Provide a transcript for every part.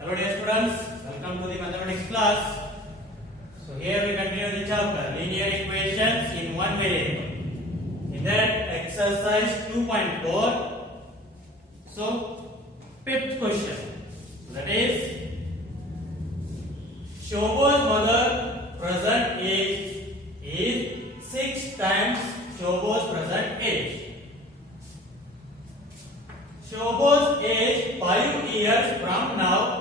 Hello dear students, welcome to the mathematics class. So here we continue the chapter linear equations in one variable. In that exercise 2.4, so fifth question, that is Shobo's mother present age is 6 times Shobo's present age. Shobo's age 5 years from now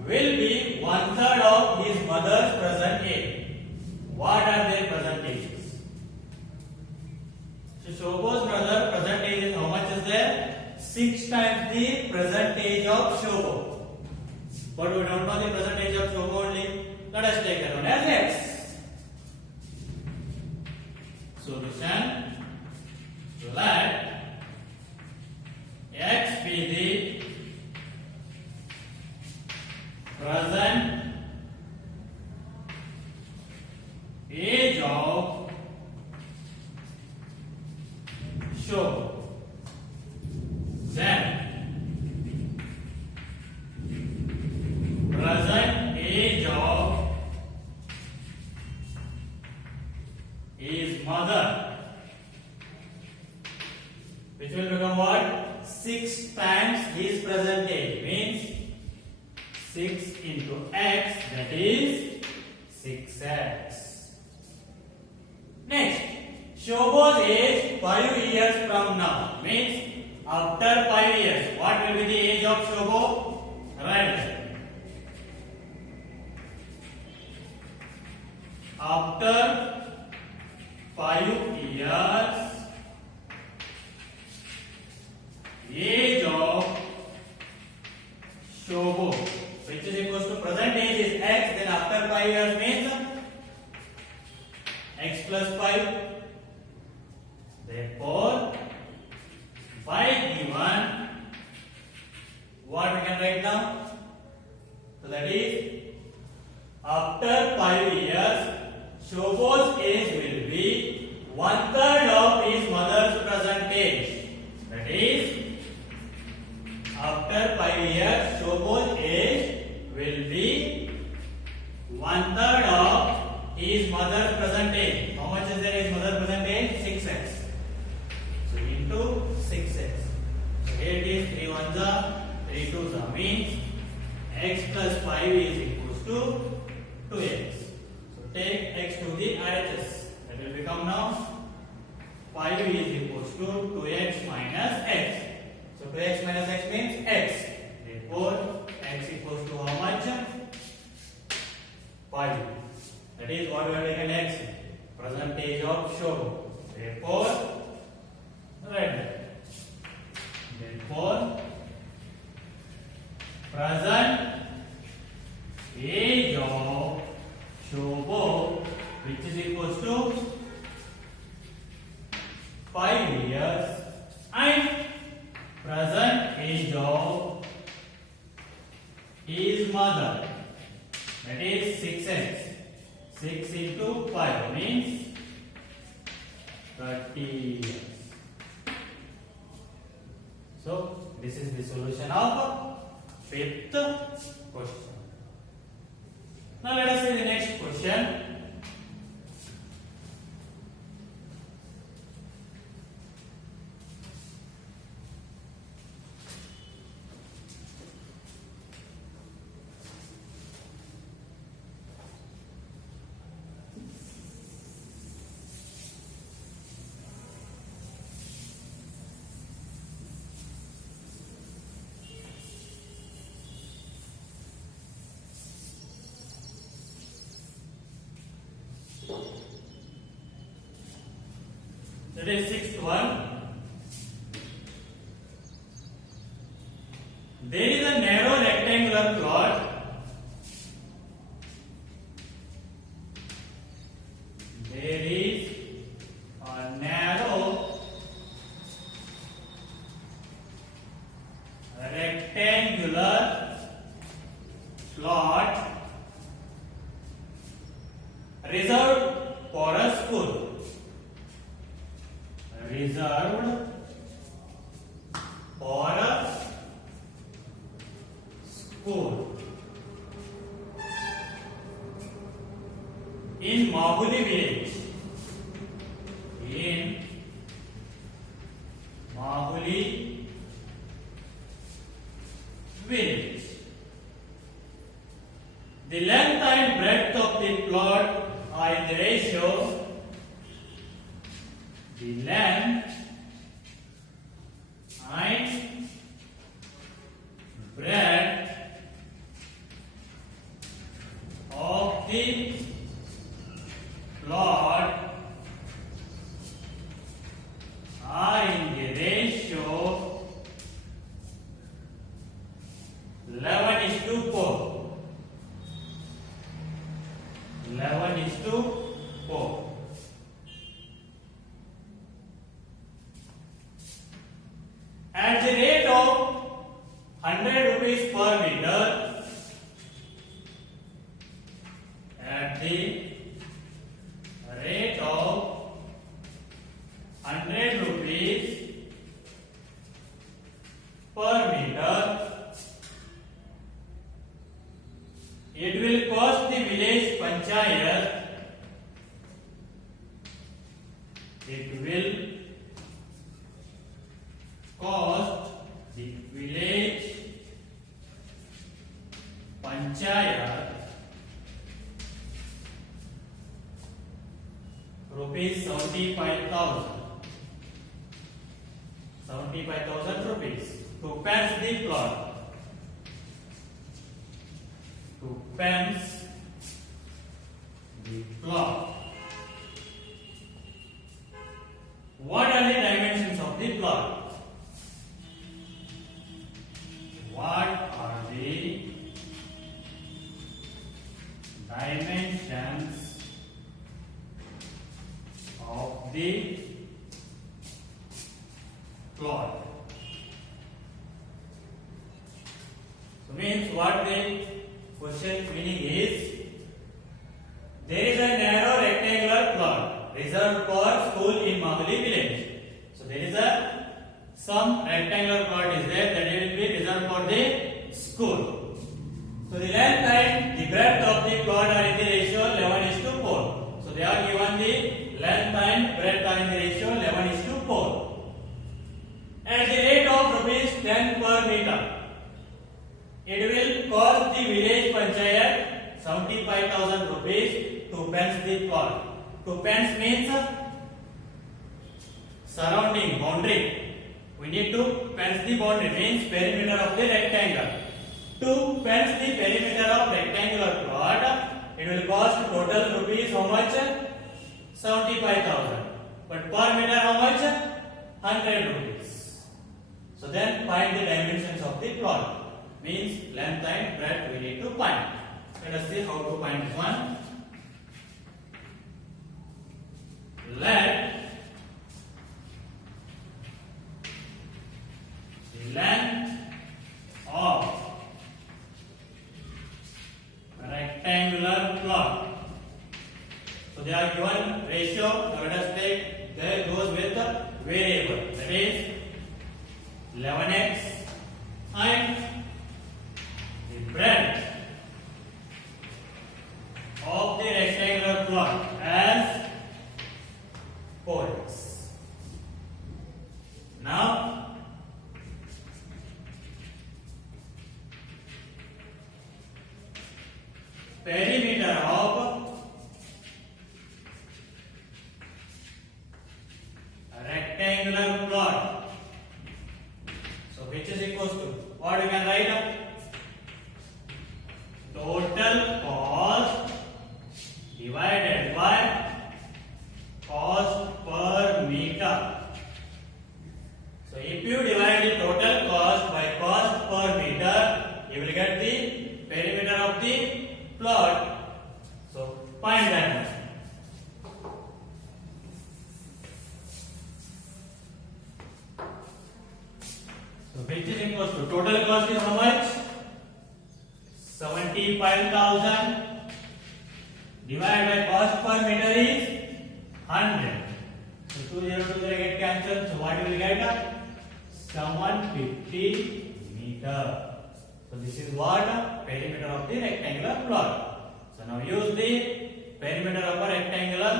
will be 1/3 of his mother's present age. What are their present ages? So Shobo's mother present age is how much is there? 6 times the present age of Shobo. But we don't know the present age of Shobo only. Let us take that one as x. Solution. Let x be the present age of Shobo. Then present age of his mother, which will become what? 6 times his present age, means 6 into x, that is 6x. Next, Shobo's age 5 years from now, means after 5 years. What will be the age of Shobo? Right there. After 5 years, age of Shobo, which is equals to present age is x, then after 5 years means x plus 5. Therefore, by given, what we can write down? So that is, after 5 years, Shobo's age will be 1/3 of his mother's present age. That is, after 5 years, Shobo's age will be 1/3 of his mother's present age. How much is there his mother's present age? 6x. So into 6x. So here it is 3 1s are 3 2s are, means x plus 5 is equals to 2x. So take x to the RHS. That will become now 5 is equals to 2x minus x. So 2x minus x means x. Therefore, x equals to how much? 5. That is what we have taken x. Present age of Shobo. Therefore, write that. Therefore, present age of Shobo, which is equals to 5 years, and present age of his mother, that is 6x. 6 into 5 means 30 years. So this is the solution of fifth question. Now let us see the next question. That is sixth one. There is a narrow rectangular plot. There is a narrow rectangular plot reserved for a school. Reserved for a school. Mahuli village. In Mahuli village. The length and breadth of the plot are in the ratio. The length and breadth of the plot are in the ratio 11:4. 11:4. At the rate of 100 rupees per meter, at the rate of 100 rupees per meter, it will cost the village panchayat. It will cost the village panchayat rupees 75,000. 75,000 rupees to fence the plot. To fence the plot. What are the dimensions of the plot? What are the dimensions of the plot? So means what the question meaning is, there is a narrow rectangular plot reserved for school in Mahuli village. So there is some rectangular plot is there that will be reserved for the school. So the length and the breadth of the plot are in the ratio 11:4. So they are given the length and breadth are in the ratio 11:4. At the rate of rupees 10 per meter, it will cost the village panchayat 75,000 rupees to fence the plot. To fence means surrounding boundary. We need to fence the boundary, means perimeter of the rectangle. To fence the perimeter of rectangular plot, it will cost total rupees how much? 75,000. But per meter how much? 100 rupees. So then find the dimensions of the plot. Means length and breadth we need to find. Let us see how to find this one. Let the length of rectangular plot. So they are given ratio. Now let us take there goes with the variable, that is 11x, and the breadth of the rectangular plot as 4x. Now perimeter of rectangular plot. So which is equals to what we can write up? Total cost divided by cost per meter. So if you divide the total cost by cost per meter, you will get the perimeter of the plot. So find that one. So which is equals to total cost is how much? 75,000 divided by cost per meter is 100. So 2 0 2 0 get cancelled. So what you will get? 750 meter. So this is what perimeter of the rectangular plot. So now use the perimeter of a rectangle,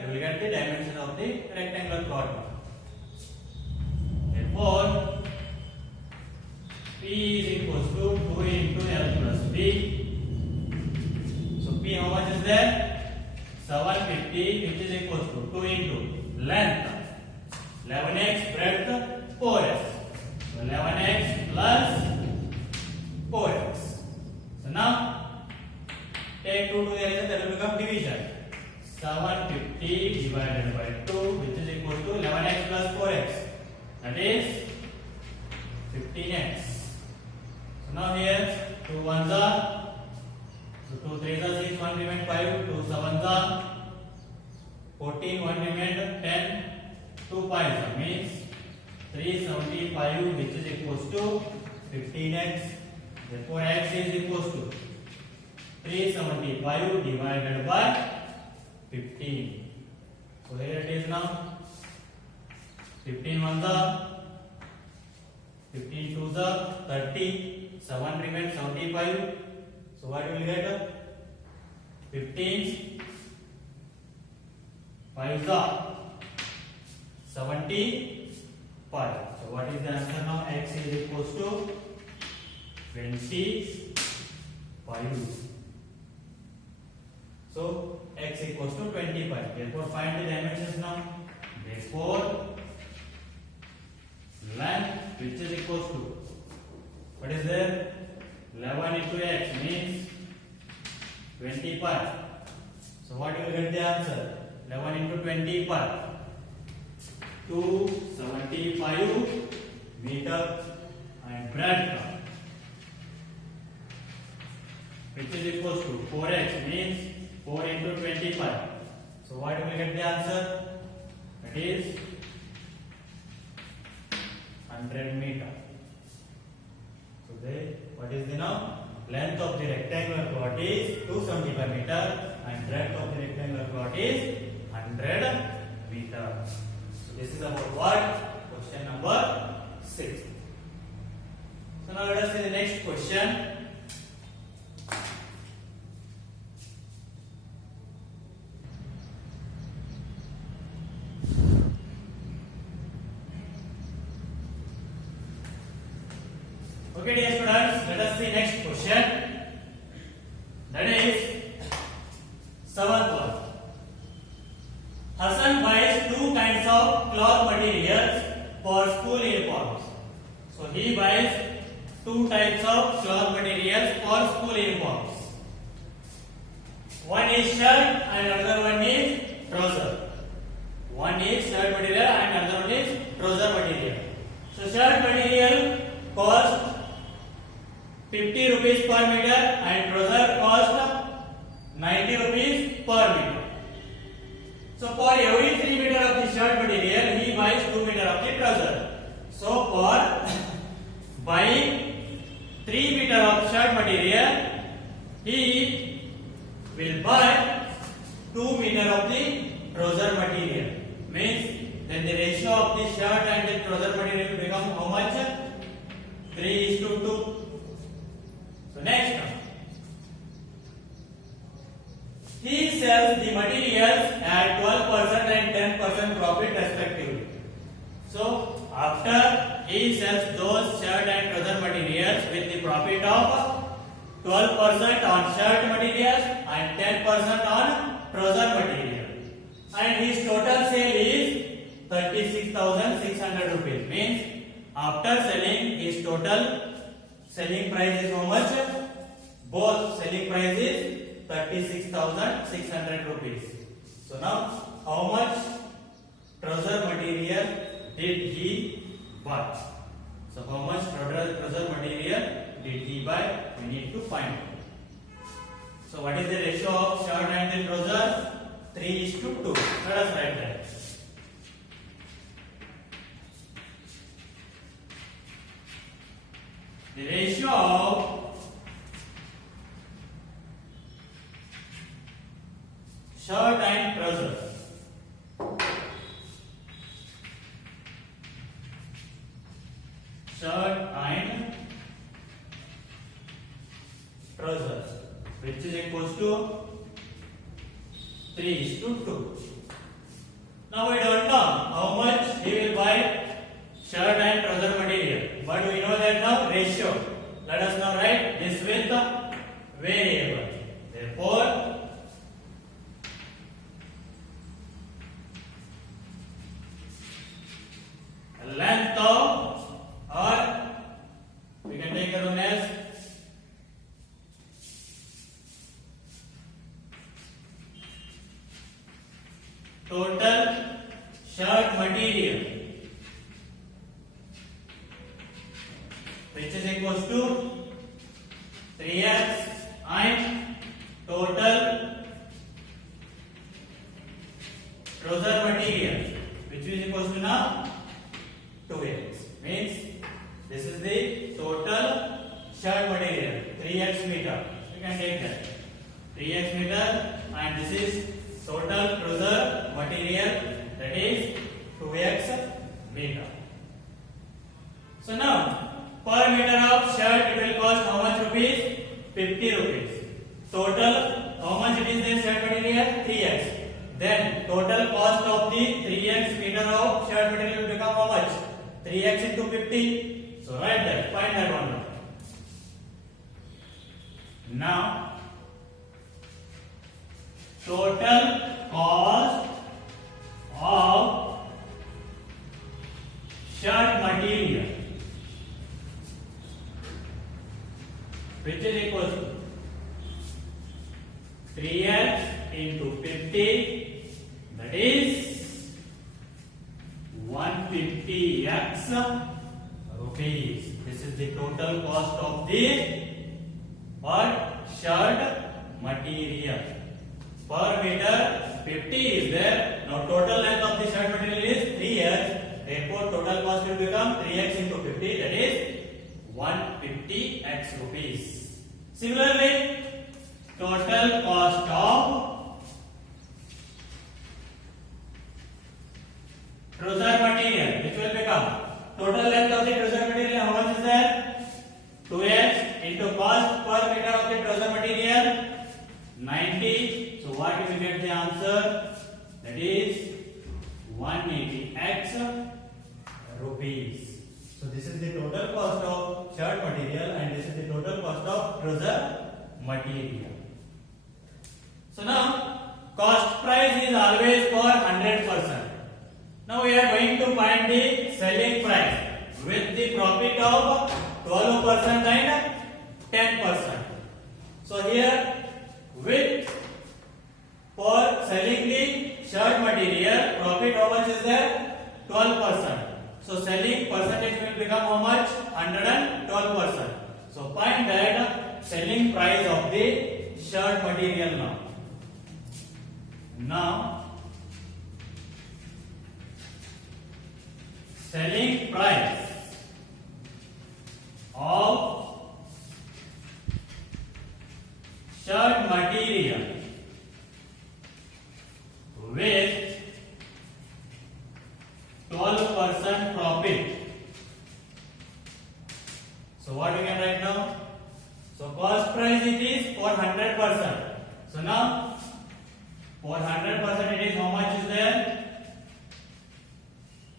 you will get the dimension of the rectangular plot. Therefore, P is equals to 2 into L plus B. So P how much is there? 750, which is equals to 2 into length 11x, breadth 4x. So 11x plus 4x. So now take 2 together, that will become division. 750 divided by 2, which is equal to 11x plus 4x. That is 15x. So now here 2 ones are, so 2 3s are 6, 1 remain 5, 2 7s are 14, 1 remain 10, 2 pies are means 375, which is equals to 15x. Therefore x is equals to 375 divided by 15. So here it is now. 15 ones are, 15 twos are 30, 7 remain 75. So what you will get? 15 5s are 75. So what is the answer now? X is equals to 25. So x equals to 25. Therefore find the dimensions now. Therefore length, which is equals to, what is there? 11 into x means 25. So what you will get the answer? 11 into 25. 275 meter and breadth, which is equals to 4x means 4 into 25. So what you will get the answer? That is 100 meter. So what is the now? Length of the rectangular plot is 275 meter and breadth of the rectangular plot is 100 meter. So this is about what? Question number 6. So now let us see the next question. Okay, dear students, let us see next question. That is 7th one. Hassan buys 2 kinds of cloth materials for school uniforms. So he buys 2 types of cloth materials for school uniforms. One is shirt and another one is trouser. One is shirt material and another one is trouser material. So shirt material cost 50 rupees per meter and trouser cost 90 rupees per meter. So for every 3 meter of the shirt material, he buys 2 meter of the trouser. So for buying 3 meter of shirt material, he will buy 2 meter of the trouser material. Means then the ratio of the shirt and the trouser material will become how much? 3:2. So next one. He sells the materials at 12% and 10% profit respectively. So after he sells those shirt and trouser materials with the profit of 12% on shirt materials and 10% on trouser material, and his total sale is 36,600 rupees. Means after selling, his total selling price is how much? Both selling price is 36,600 rupees. So now how much trouser material did he buy? So how much trouser material did he buy? We need to find it. So what is the ratio of shirt and the trouser? 3:2. Let us write that. The ratio of shirt and trouser. Shirt and trouser, which is equals to 3:2. Now we don't know how much he will buy shirt and trouser material, but we know that now ratio. Let us now write this with the variable. Therefore, length of, or we can take the one as total shirt material, which is equals to 3x, and total trouser material, which is equals to now 2x. Means this is the total shirt material, 3x meter. You can take that 3x meter, and this is total trouser material, that is 2x meter. So now per meter of shirt it will cost how much rupees? 50 rupees. Total how much it is then shirt material? 3x. Then total cost of the 3x meter of shirt material will become how much? 3x into 50. So write that, find that one now. Total cost of shirt material, which is equal to 3x into 50, that is 150x rupees. This is the total cost of the shirt material. Per meter 50 is there. Now total length of the shirt material is 3x. Therefore total cost will become 3x into 50, that is 150x rupees. Similarly, total cost of trouser material, which will become total length of the trouser material, how much is there? 2x into cost per meter of the trouser material 90. So what we will get the answer? That is 180x rupees. So this is the total cost of shirt material, and this is the total cost of trouser material. So now cost price is always for 100%. Now we are going to find the selling price with the profit of 12% and 10%. So here with for selling the shirt material, profit how much is there? 12%. So selling percentage will become how much? 112%. So find that selling price of the shirt material now. Now selling price of shirt material with 12% profit. So what we can write now? So cost price it is for 100%. So now for 100% it is how much is there?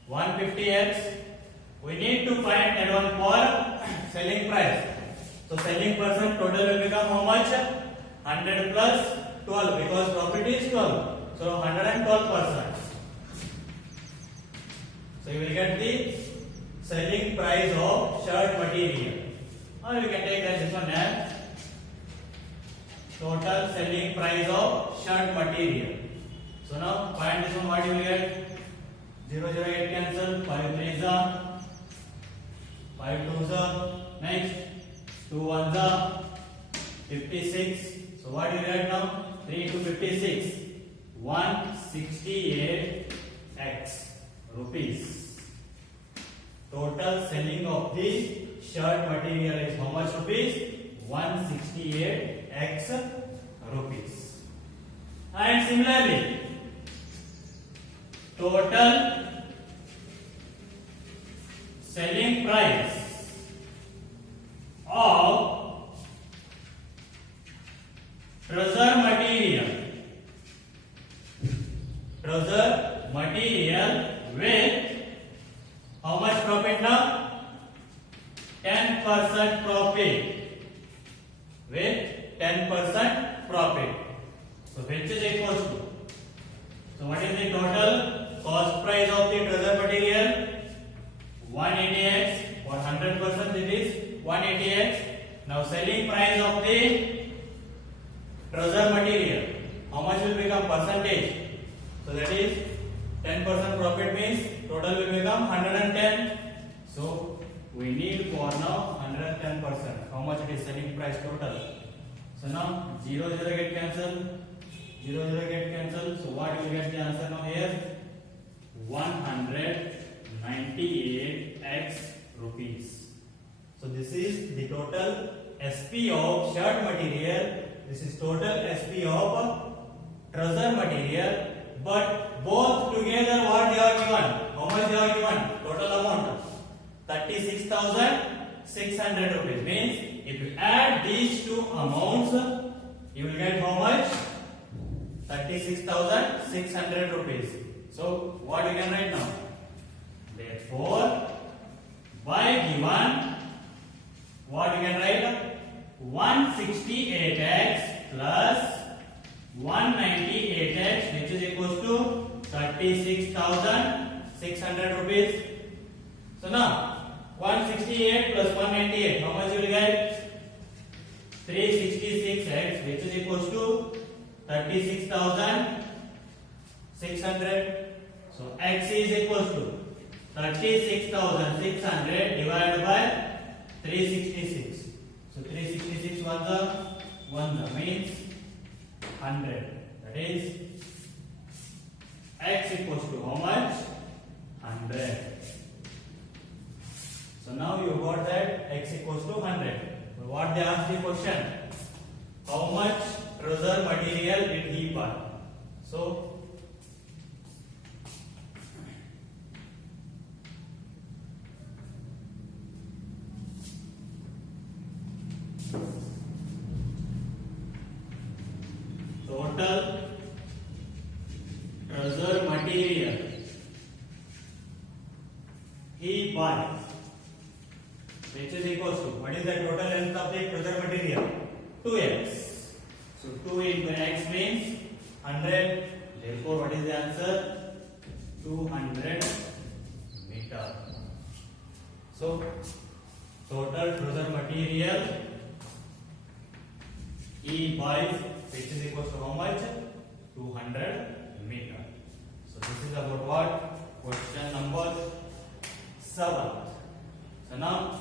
150x. We need to find that one for selling price. So selling percent total will become how much? 100 plus 12, because profit is 12. So 112%. So you will get the selling price of shirt material. Or you can take that this one as total selling price of shirt material. So now find this one, what you will get? 0, 0, 8 cancel, 5 3s are, 5 2s are, next 2 1s are, 56. So what you will get now? 3 to 56, 168x rupees. Total selling of the shirt material is how much rupees? 168x rupees. And similarly, total selling price of trouser material 10% profit. With 10% profit. So which is equal to? So what is the total cost price of the trouser material? 180x. For 100% it is 180x. Now selling price of the trouser material. How much will become percentage? So that is 10% profit means total will become 110. So we need for now 110%. How much it is selling price total? So now 0 get cancelled. 0 get cancelled. So what will get the answer now here? 198x rupees. So this is the total SP of shirt material. This is total SP of trouser material. But both together what they are given? How much they are given? Total amount 36,600 rupees. Means if you add these two amounts, you will get how much? 36,600 rupees. So what we can write now? Therefore, by given, what we can write? 168x plus 198x, which is equals to 36,600 rupees. So now 168 plus 198, how much you will get? 366x, which is equals to 36,600. So x is equals to 36,600 divided by 366. So 366 1 means 100. That is x equals to how much? 100. So now you got that x equals to 100. So what they asked the question? How much trouser material did he buy? So total trouser material he buys, which is equals to, what is the total length of the trouser material? 2x. So 2 into x means 100. Therefore, what is the answer? 200 meter. So total trouser material he buys, which is equals to how much? 200 meter. So this is about what? Question number 7. So now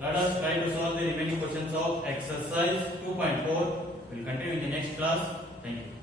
let us try to solve the remaining questions of exercise 2.4. We'll continue in the next class. Thank you.